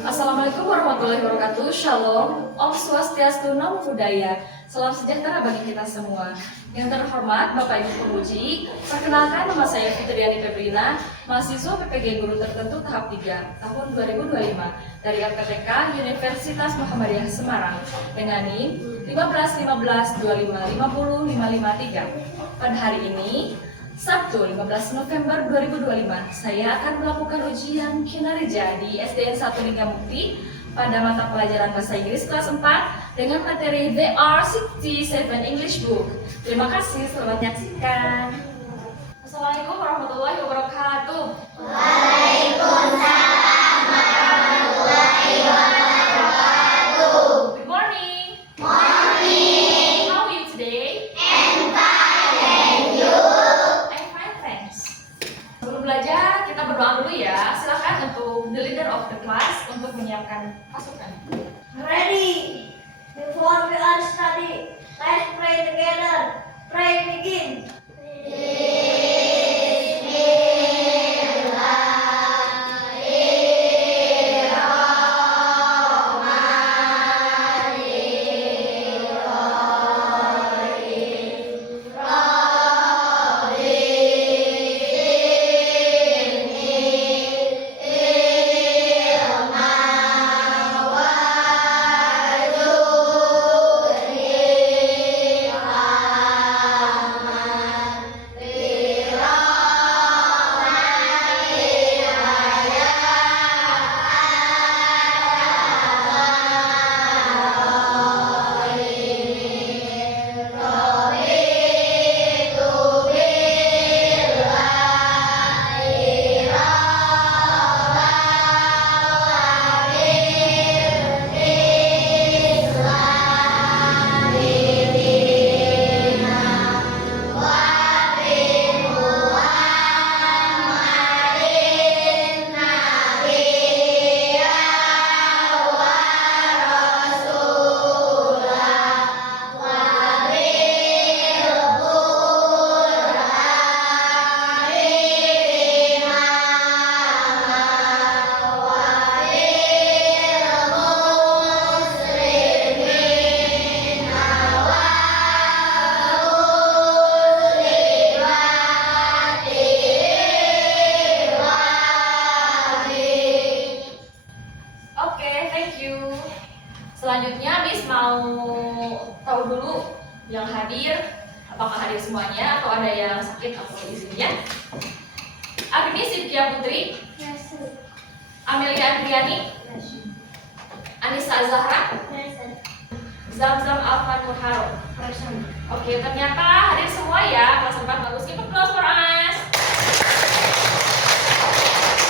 Assalamualaikum warahmatullahi wabarakatuh. Shalom, Om Swastiastu, Namo Buddhaya. Salam sejahtera bagi kita semua. Yang terhormat Bapak Ibu Penguji, perkenalkan nama saya Fitriani Febrina, mahasiswa PPG Guru Tertentu tahap 3 tahun 2025 dari LPTK Universitas Muhammadiyah Semarang dengan NIM 1515255053. Pada hari ini Sabtu 15 November 2025, saya akan melakukan ujian kinerja di SDN 1 Linggamukti pada mata pelajaran Bahasa Inggris kelas 4 dengan materi There Are 67 English Book. Terima kasih, selamat menyaksikan. Assalamualaikum warahmatullahi wabarakatuh. Waalaikumsalam warahmatullahi wabarakatuh. Good morning. Morning. How are you today? And fine, and you? I'm fine, thanks. Sebelum belajar, kita berdoa dulu ya. Silakan untuk the leader of the class untuk menyiapkan pasukan. Ready? Before we all study, let's pray together. Pray begin. Selanjutnya, Miss mau tahu dulu yang hadir, apakah hadir semuanya atau ada yang sakit atau izinnya. Agnes Sivkia Putri, Yes, sir. Amelia Adriani, Yes, sir. Anissa Zahra, Yes, sir. Zamzam Alvan Nurharo. Present. Oke, ternyata hadir semua ya, kelas 4 bagus. Give applause for us.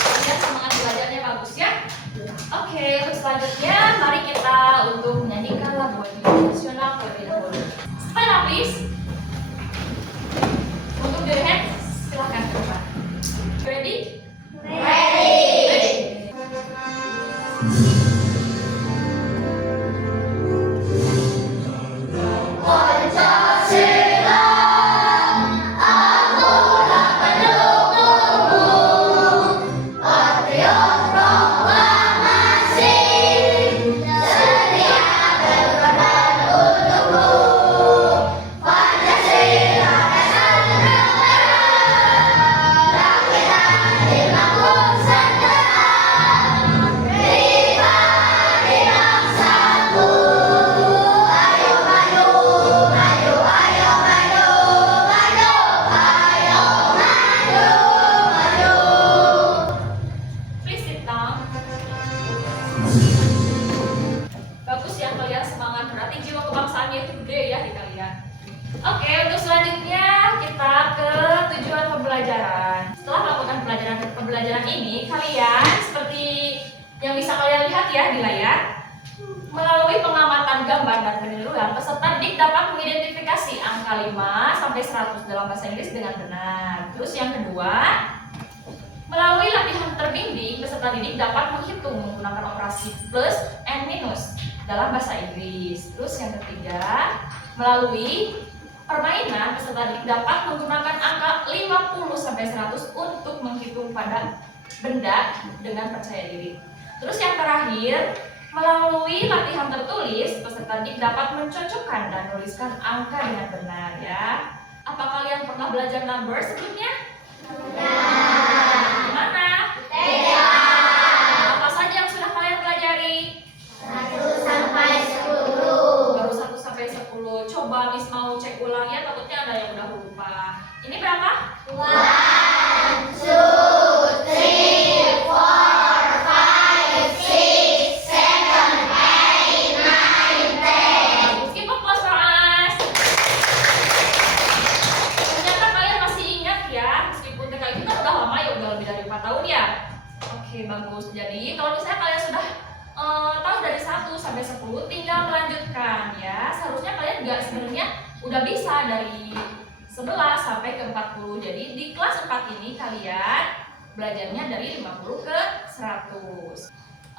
Kalian semangat belajarnya bagus ya. Oke, untuk selanjutnya mari kita untuk menyanyikan lagu nasional terlebih dahulu. Stand up please. Untuk your hands, silahkan ke depan. Ready? Ready. Pancasila, akulah pendukungmu, patriot proklamasi, setia berkorban untukmu. Pancasila dasar negara, rakyat dibangun sejahtera, pribadi bangsaku. Ayo maju, maju, ayo maju, maju, ayo maju, maju. Please sit down. Bagus ya kalian semangat, berarti jiwa kebangsaannya itu gede ya di kalian. Oke, untuk selanjutnya kita ke tujuan pembelajaran. Setelah melakukan pembelajaran ini, kalian seperti yang bisa kalian lihat ya di layar, melalui pengamatan gambar dan peniruan, peserta didik dapat mengidentifikasi angka 5 sampai 100 dalam bahasa Inggris dengan benar. Terus yang kedua, melalui latihan terbimbing, peserta didik dapat menghitung menggunakan operasi plus and minus dalam bahasa Inggris. Terus yang ketiga, melalui permainan, peserta didik dapat menggunakan angka 50 sampai 100 untuk menghitung pada benda dengan percaya diri. Terus yang terakhir, melalui latihan tertulis, peserta didik dapat mencocokkan dan menuliskan angka dengan benar ya. Apa kalian pernah belajar number sebelumnya? Gimana? Apa saja yang sudah kalian pelajari? 1 sampai 10. Baru 1 sampai 10. Coba Miss mau cek ulang ya, takutnya ada yang udah lupa. Ini berapa? 1, 2, 3, 4, 5, 6, 7, 8, 9, 10. Keep up applause for us. Ternyata kalian masih ingat ya, meskipun TK itu kan udah lama ya, udah lebih dari 4 tahun ya. Oke, bagus. Jadi kalau misalnya kalian sudah tahu dari 1 sampai 10, tinggal melanjutkan ya. Seharusnya kalian juga sebenarnya udah bisa dari 11 sampai ke 40. Jadi di kelas 4 ini kalian belajarnya dari 50 ke 100.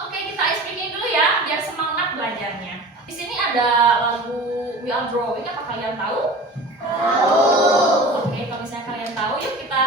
Oke, kita ice breaking dulu ya biar semangat belajarnya. Di sini ada lagu We Are Drawing, apa kalian tahu? Oke, kalau misalnya kalian tahu, yuk kita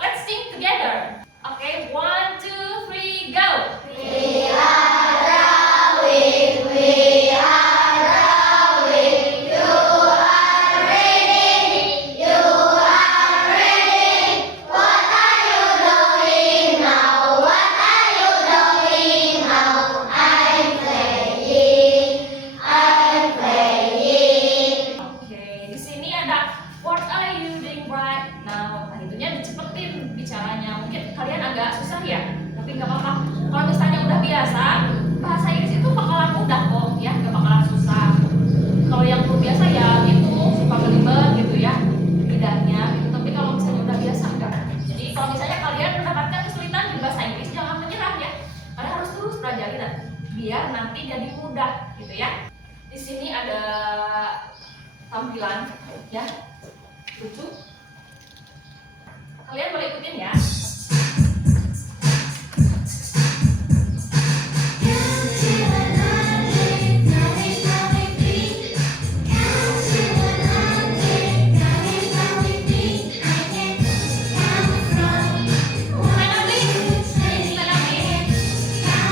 let's sing together. Oke, 1, 2, 3, go. We are drawing, we are drawing, you are reading, you are reading. What are you doing now? What are you doing now? I'm playing, I'm playing. Oke, di sini ada what are you doing right now. Nah, itunya dicepetin bicaranya. Mungkin kalian agak susah ya, tapi nggak apa-apa. Kalau misalnya udah biasa, bahasa Inggris itu bakalan mudah kok ya, nggak bakalan susah. Kalau yang belum biasa ya gitu, suka belibet gitu ya lidahnya gitu. Tapi kalau misalnya udah biasa enggak. Jadi kalau misalnya kalian mendapatkan kesulitan di bahasa Inggris, jangan menyerah ya. Kalian harus terus pelajari dan biar nanti jadi mudah gitu ya. Di sini ada tampilan ya, lucu. Kalian boleh ikutin ya.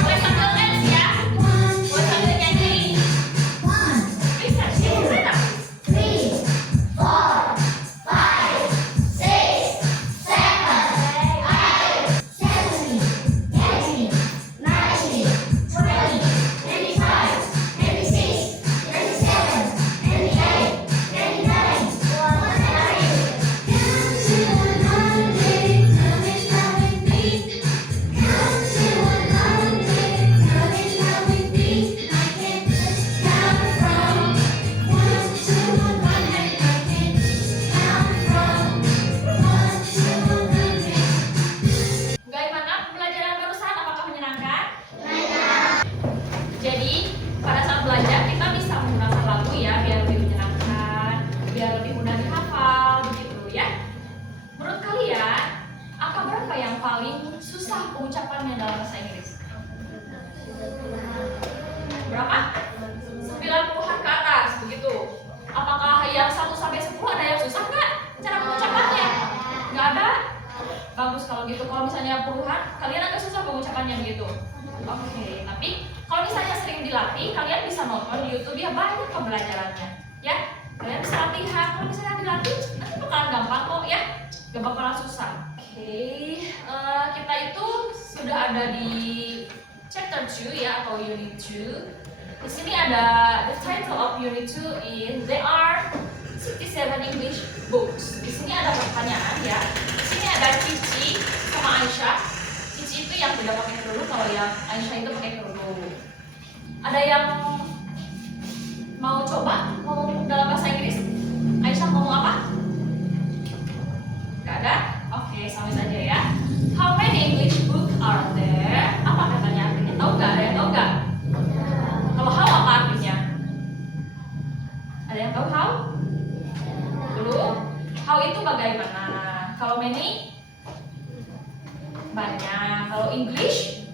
Boleh sambil dance ya, boleh sambil nyanyi. Bisa sih, mana? 3, 4, 5, 6, 7, 8, 17, 18, 19, 20, 25, 26, 27, 28, 29. What are you? Bagaimana pembelajaran barusan? Apakah menyenangkan? Jadi pada saat belajar kita bisa menggunakan lagu ya biar lebih menyenangkan, biar lebih mudah dihafal begitu ya. Menurut kalian, angka berapa yang paling susah pengucapannya dalam bahasa Inggris? Berapa? 90-an ke atas begitu. Apakah yang 1 sampai 10 ada yang susah nggak cara pengucapannya? Nggak ada? Bagus kalau gitu. Kalau misalnya puluhan, kalian agak susah pengucapannya begitu. Oke, tapi kalau misalnya sering dilatih, kalian bisa nonton di YouTube ya, banyak pembelajarannya. Ya, kalian bisa latihan. Kalau misalnya dilatih, nanti bakalan gampang kok ya, gak bakalan susah. Oke, kita itu sudah ada di chapter 2 ya, atau unit 2. Di sini ada the title of unit 2 is There are 67 English books. Di sini ada pertanyaan ya. Di sini ada Cici sama Aisyah. Cici itu yang tidak pakai kerudung, kalau yang Aisyah itu pakai kerudung. Ada yang mau coba ngomong dalam bahasa Inggris? Aisyah ngomong apa? Gak ada? Oke, sama saja ya. How many English books are there? Apa katanya artinya? Tahu nggak? Ada yang tahu nggak? Kalau how apa artinya? Ada yang tahu how? Dulu, how itu bagaimana? Kalau many? Banyak. Kalau English?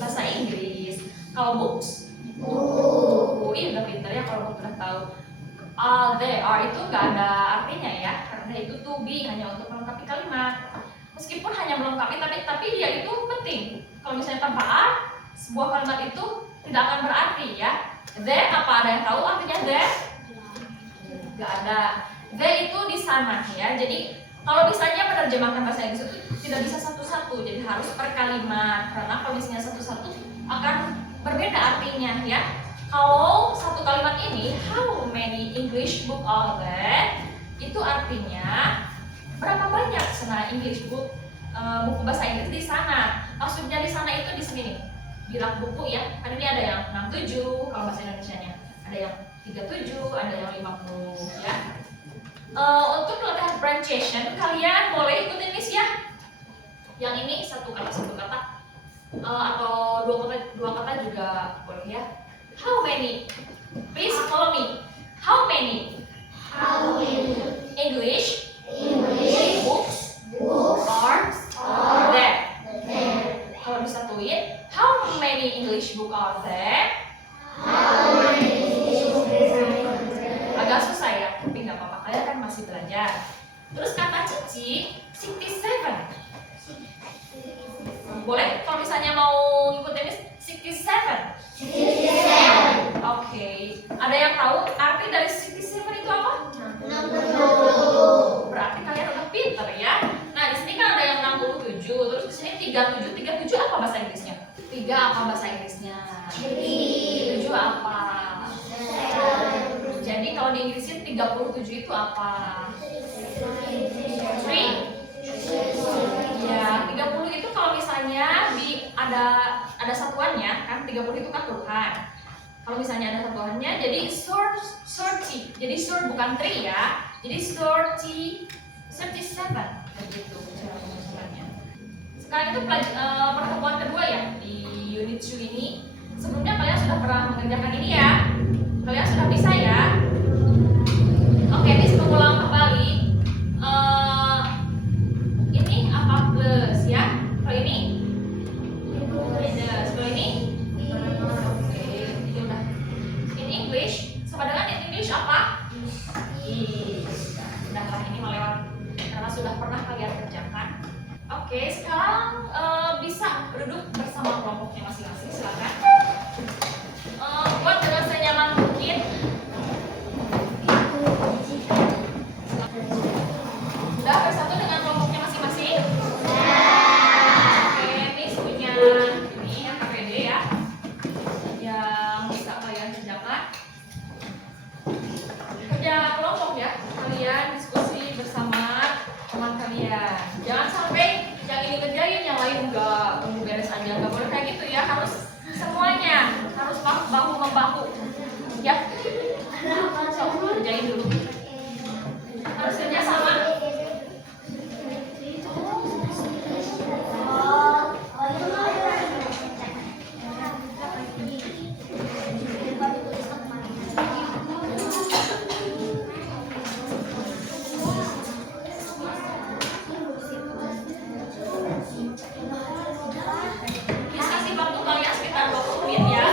Bahasa Inggris. Kalau books? Buku. Ih, udah pintar ya kalau udah tahu. There are itu nggak ada artinya ya, karena itu to be, hanya untuk melengkapi kalimat. Meskipun hanya melengkapi, tapi dia itu penting. Kalau misalnya tanpa are, sebuah kalimat itu tidak akan berarti ya. There apa ada yang tahu artinya there? Gak ada. There itu di sana ya. Jadi kalau misalnya menerjemahkan bahasa Inggris itu tidak bisa satu-satu, jadi harus per kalimat. Karena kalau misalnya satu-satu akan berbeda artinya ya. Kalau satu kalimat ini, how many English book are there? Itu artinya berapa banyak sana English book, buku bahasa Inggris di sana. Maksudnya di sana itu di sini nih, di rak buku ya. Kan ini ada yang 67 kalau bahasa Indonesianya, ada yang 37, ada yang 50 ya. Untuk latihan pronunciation kalian boleh ikutin Miss ya. Yang ini satu kata atau dua kata juga boleh ya. How many? Please follow me. How many? How many English English books books are there? there? Kalau disatuin, how many English book are there? How many English books are there? Agak susah ya, tapi nggak apa-apa, kalian kan masih belajar. Terus kata Cici, 67. Boleh kalau misalnya mau ngikutin ini 67. Oke. Ada yang tahu arti dari 67 itu apa? 60. Berarti kalian udah pinter ya. Nah, di sini kan ada yang 67, terus di sini 37. 37 apa bahasa Inggrisnya? 3 apa bahasa Inggrisnya? 7 apa? Jadi kalau di Inggrisnya 37 itu apa? 3? Ya, 30 itu kalau misalnya ada satuannya kan 30 itu kan puluhan. Kalau misalnya ada satuannya jadi 30. Jadi short bukan 3 ya. Jadi 37 begitu cara pengasuhannya. Sekarang itu pertemuan kedua ya di unit 2 ini. Sebelumnya kalian sudah pernah mengerjakan ini ya. Kalian sudah bisa ya. Oke, ini mengulang kembali. Ini apa plus ya? Kalau ini minus. Kalau ini oke, ini udah. In English sama dengan in English apa? Is. Udahlah, ini melewat karena sudah pernah kalian kerjakan. Oke, sekarang bisa duduk bersama kelompoknya masing-masing. Silakan. Buat dengan senyaman mungkin. Udah bersatu dengan kelompoknya masing-masing? Oke, Miss punya ini yang KPD ya, yang bisa kalian kerjakan. Kerja kelompok ya, kalian diskusi bersama teman kalian. Jangan sampai yang ini kerjain, yang lain enggak, tunggu beres aja. Enggak boleh kayak gitu ya, harus semuanya, harus bahu membahu ya. So, kerjain dulu, harus kerja sama. Kasih waktu kalian sekitar 20 menit ya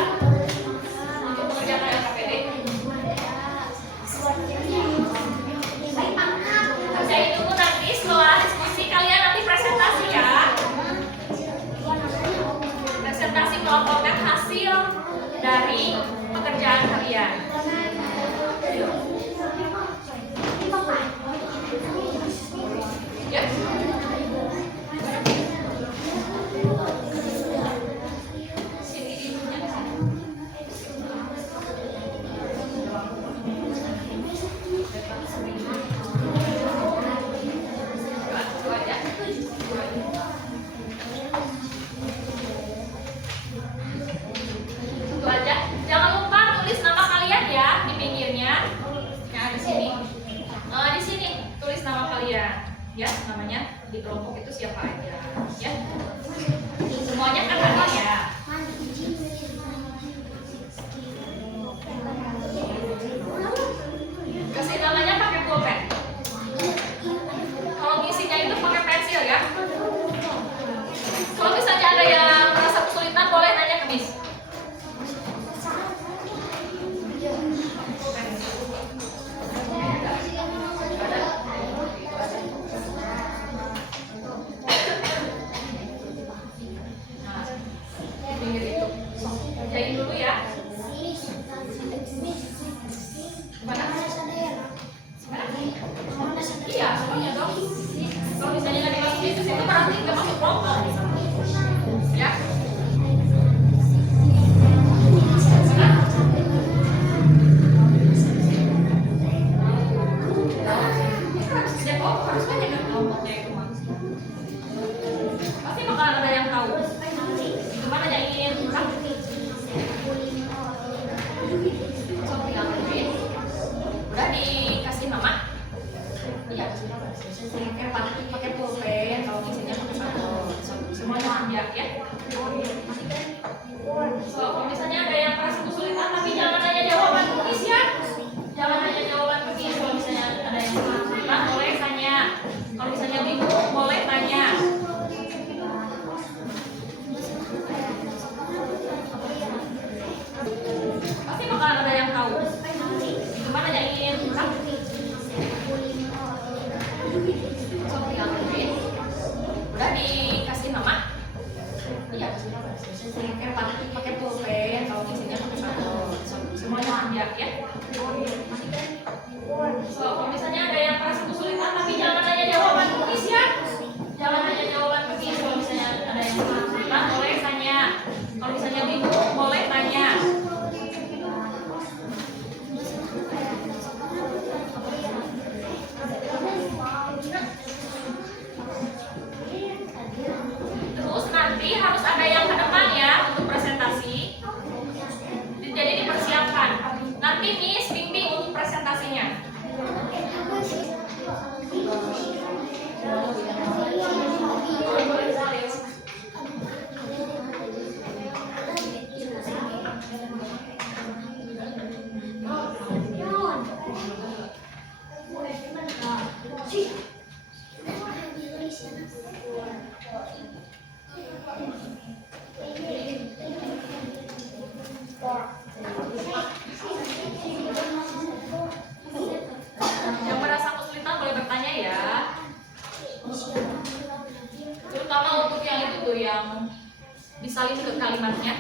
untuk mengerjakan LKPD. Kerjain dulu, nanti setelah diskusi kalian nanti presentasi ya. Presentasi melaporkan hasil dari pekerjaan kalian. Ya. Sini ibunya di sini. Dua aja. Itu aja. Jangan lupa tulis nama kalian ya. biak ya. So, kalau misalnya ada yang merasa kesulitan, tapi jangan hanya jawaban tulis ya. Jangan hanya jawaban tulis. Kalau misalnya ada yang kesulitan, boleh tanya. Kalau misalnya bingung, boleh tanya. Pasti bakalan ada yang tahu. Cuma nanyain orang. So, yang ini udah dikasih nama. Iya, pakai pulpen, kalau misalnya pakai paspor, semuanya biak ya. So, kalau misalnya ada yang merasa kesulitan, tapi jangan hanya jawaban tulis ya. Jangan hanya jawaban tulis. Kalau misalnya ada yang kesulitan, boleh tanya. Kalau misalnya bingung, boleh tanya. Terus nanti harus ada yang ke depan ya untuk presentasi. Jadi dipersiapkan. Nanti Miss bimbing untuk presentasinya. Yang merasa kesulitan boleh bertanya ya. Terutama untuk yang itu tuh yang disalin ke kalimatnya.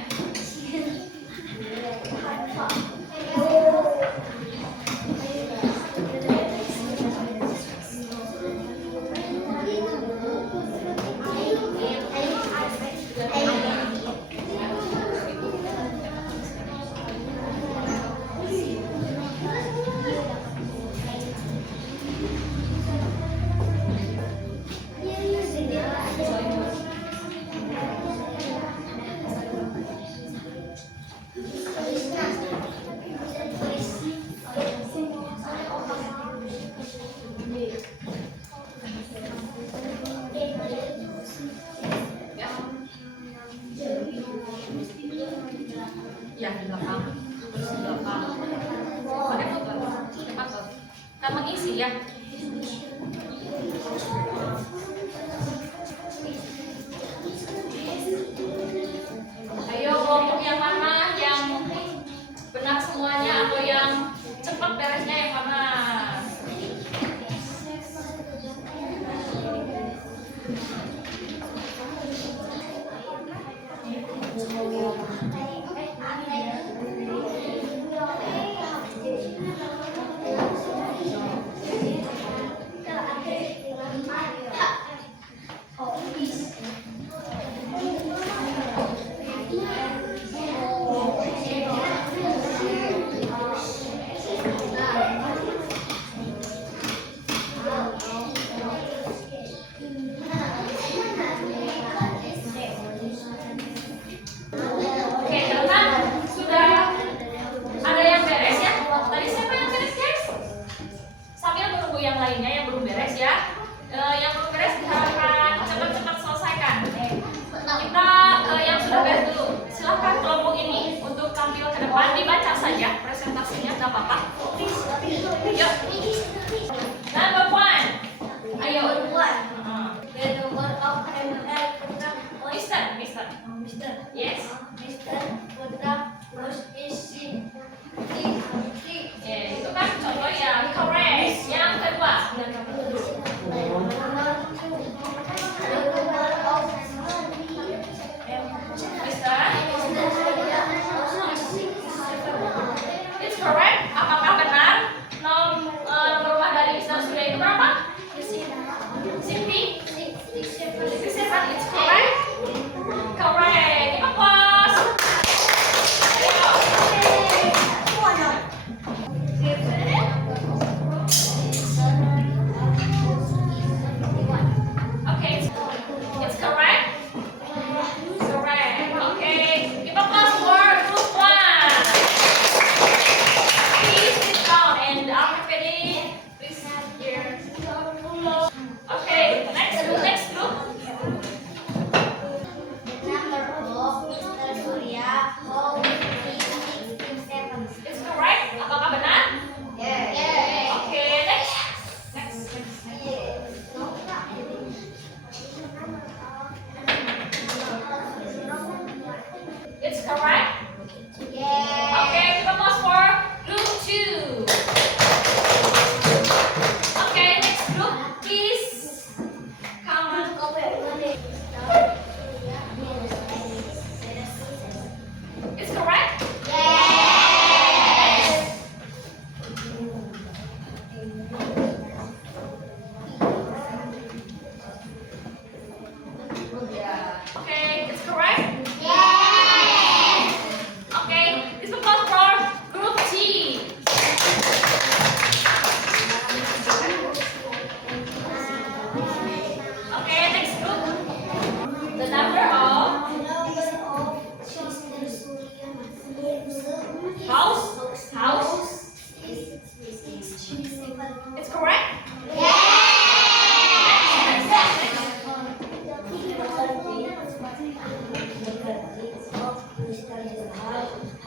Ya, di belakang. Terus di belakang. Pakai foto. Cepat tuh. Kan mengisi ya. Ayo kelompok yang mana yang benar semuanya atau yang cepat beresnya yang mana? Oke, teman, sudah ada yang beres ya? Tadi siapa yang beres, guys? Sambil menunggu yang lainnya yang belum beres ya. Yang belum beres diharapkan cepat-cepat selesaikan. Kita yang sudah beres dulu. Silahkan kelompok ini untuk tampil ke depan, dibaca saja presentasinya, nggak apa-apa. Yuk. Number one. Ayo. Mister. Yes. Ya, itu kan contoh yang correct. Yang kedua. Mister. It's correct. Apakah benar? Nomor rumah dari Mister Surya itu berapa? 67. It's correct. Correct. Give applause. Ayo.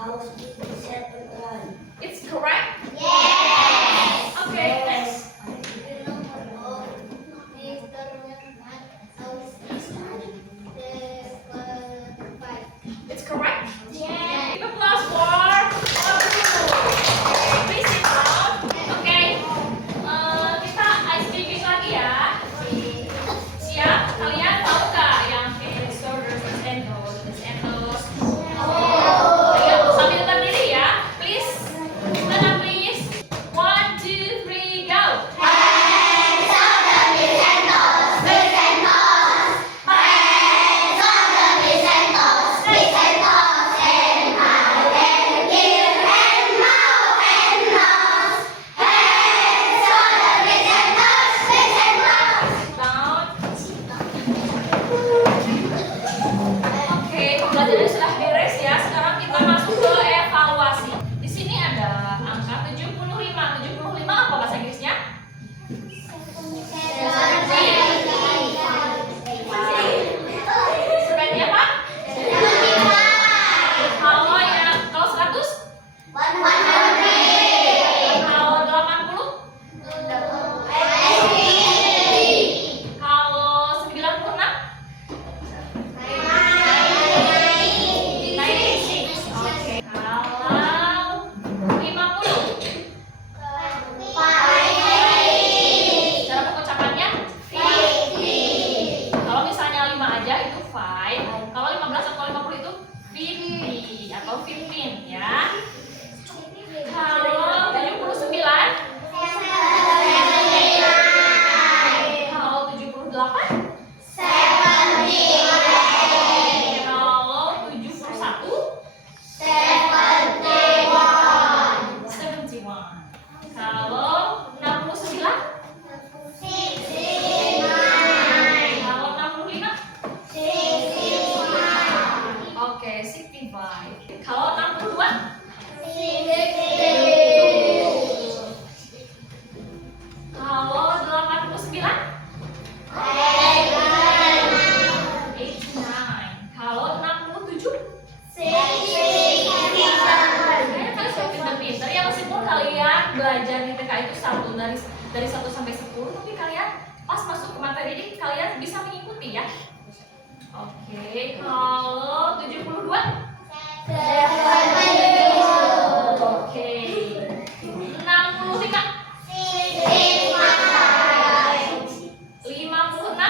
House is the second one. It's correct. Yes. Okay, next. The number of Mr. Muhammad house is 5. It's correct. Yes. Give applause for okay, please sit down. Okay. Kita ice baby lagi ya. Siap? Kalian tahu nggak yang kayak disorders and those? Ayo sambil terdiri ya. Please. Stand up please. 1, 2, 3, go. Down. Oke, pembelajarannya sudah beres ya. Sekarang kita masuk ke evaluasi. Di sini ada angka 75. 75 apa bahasa Inggrisnya? Seperti apa? Kalau 100? Kalau 80? Kalau 96? 96. Oke. Kalau 50? Cara pengucapannya? Kalau misalnya 5 aja itu 5. Kalau 15 atau 50 itu 50 atau 15 ya. Kalau 79? Kalau 78? Kalau 71? 71. Kalau 69? Kalau 65? Oke, 65. Kalau 62? Kalau 89? 89. Kalau 67? Kayaknya kalian sudah pinter-pinter ya, meskipun kalian belajar di TK itu dari 1 sampai 10, tapi kalian pas masuk ke materi ini kalian bisa mengikuti ya. Oke, kalau 72? Oke. 65? 56?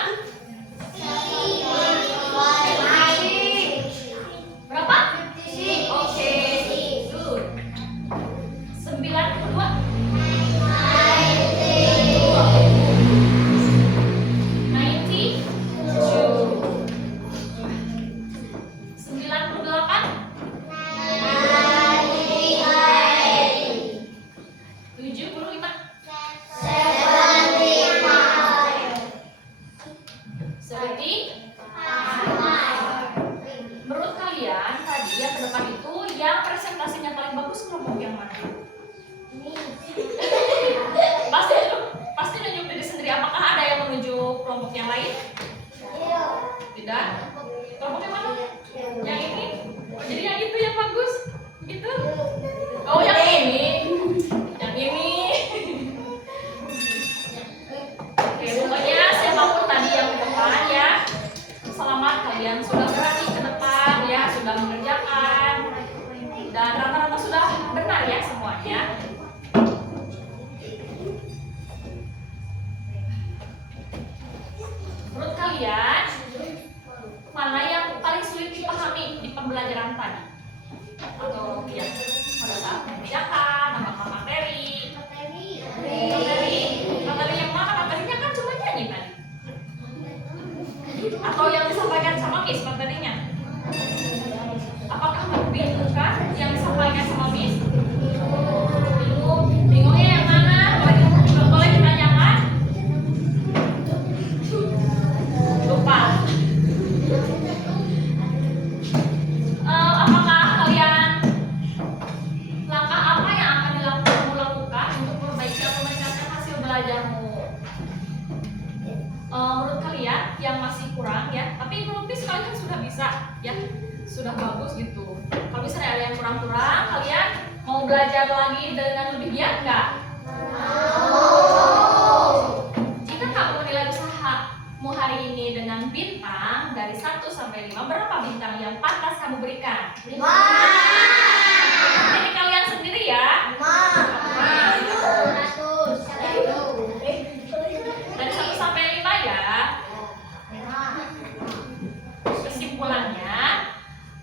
Berapa? Oke, good. 92? 70? Menurut kalian tadi yang ke depan itu yang presentasinya paling bagus kelompok yang mana? Pasti nunjuk diri sendiri. Apakah ada yang menunjuk kelompok yang lain? Tidak. Kelompok yang mana? Yang ini? Oh, jadi yang itu yang bagus? Gitu? Oh, yang ini. Yang ini. Oke, pokoknya siapapun tadi yang ke depan ya, selamat, kalian sudah berani ke depan ya, sudah mengerjakan dan rata-rata sudah benar ya semuanya. Menurut kalian mana yang paling sulit dipahami di pembelajaran tadi? Atau ya pada saat mengerjakan, apakah materi? Materi yang mana? Materinya kan cuma nyanyi tadi. Atau yang disampaikan sama Miss materinya? Apakah membingungkan yang disampaikan sama Miss? Bingungnya yang mana? Boleh ditanyakan? Lupa. Apakah kalian langkah apa yang sudah bagus gitu. Kalau misalnya ada yang kurang-kurang, kalian mau belajar lagi dengan lebih giat nggak? Jika kamu menilai usahamu hari ini dengan bintang dari 1 sampai 5, berapa bintang yang pantas kamu berikan? Jadi kalian sendiri ya. Dari 1 sampai 5 ya. Kesimpulannya,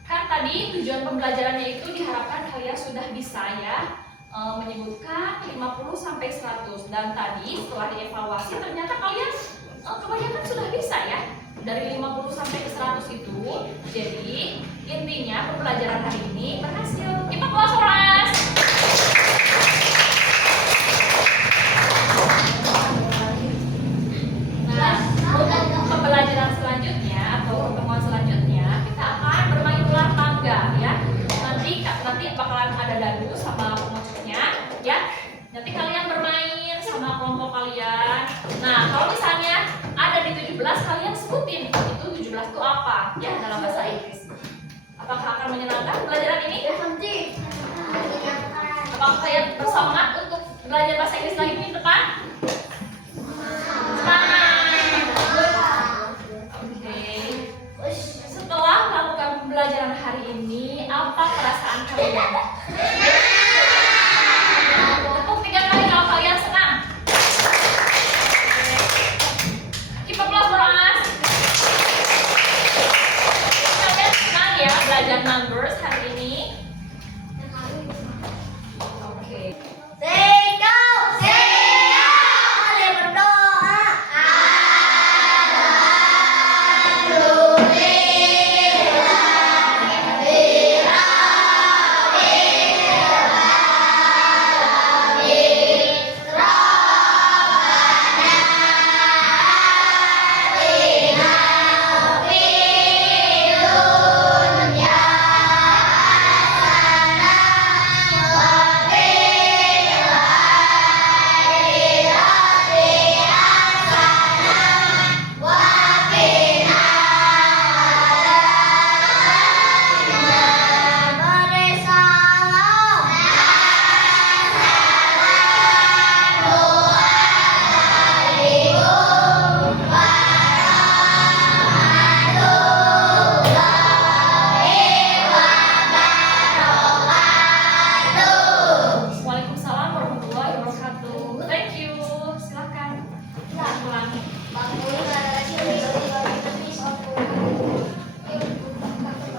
kan tadi tujuan pembelajarannya itu diharapkan kalian sudah bisa ya menyebutkan 50 sampai 100, dan tadi setelah dievaluasi ternyata kalian kebanyakan sudah bisa ya dari 50 sampai ke 100 itu. Jadi intinya pembelajaran hari ini berhasil. Kita kelas kelas. Nah, untuk pembelajaran selanjutnya atau pertemuan selanjutnya kita akan bermain ular tangga ya. Nanti bakalan ada dadu sama pengocoknya ya. Nanti kalian bermain sama kelompok kalian. Nah, kalau misalnya ada di 17, kalian sebutin itu 17 itu apa ya dalam bahasa Inggris. Apakah akan menyenangkan pelajaran ini? Apakah kalian bersemangat untuk belajar bahasa Inggris lagi minggu depan? Semangat. Oke. Setelah melakukan pembelajaran hari ini, apa perasaan kalian? Tepuk 3 kali kalau kalian senang. Keep applause for us. Kalian senang ya belajar numbers hari ini?